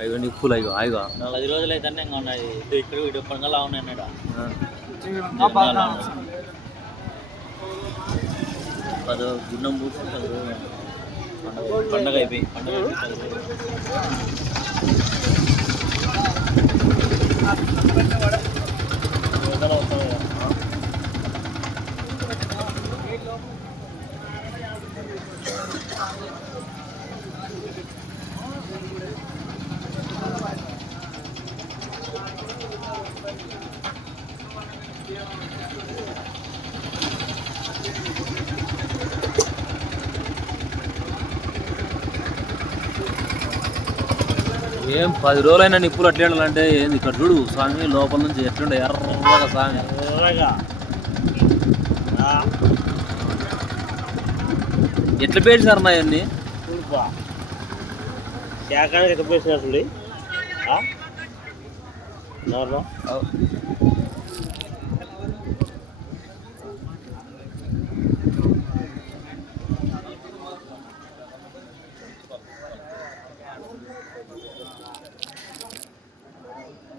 అయ్యో నిప్పులు అయ్యో హాయిగా 10 రోజులు అయితే ఇంకా ఉన్నాయి ఇక్కడ వీడియో పండుగలా ఉన్నాయి పదో గుండం పూసి 10 రోజులు పండగ అయిపోయి పండగ ఏం 10 రోజులైనా నిప్పులు అట్లే ఉండాలంటే ఏంది ఇక్కడ చూడు స్వామి లోపల నుంచి ఎట్లుండే ఎర్రగా స్వామి ఎట్లా పేర్చారు నా అన్ని శాఖానికి ఎట్లా పేర్చినట్టు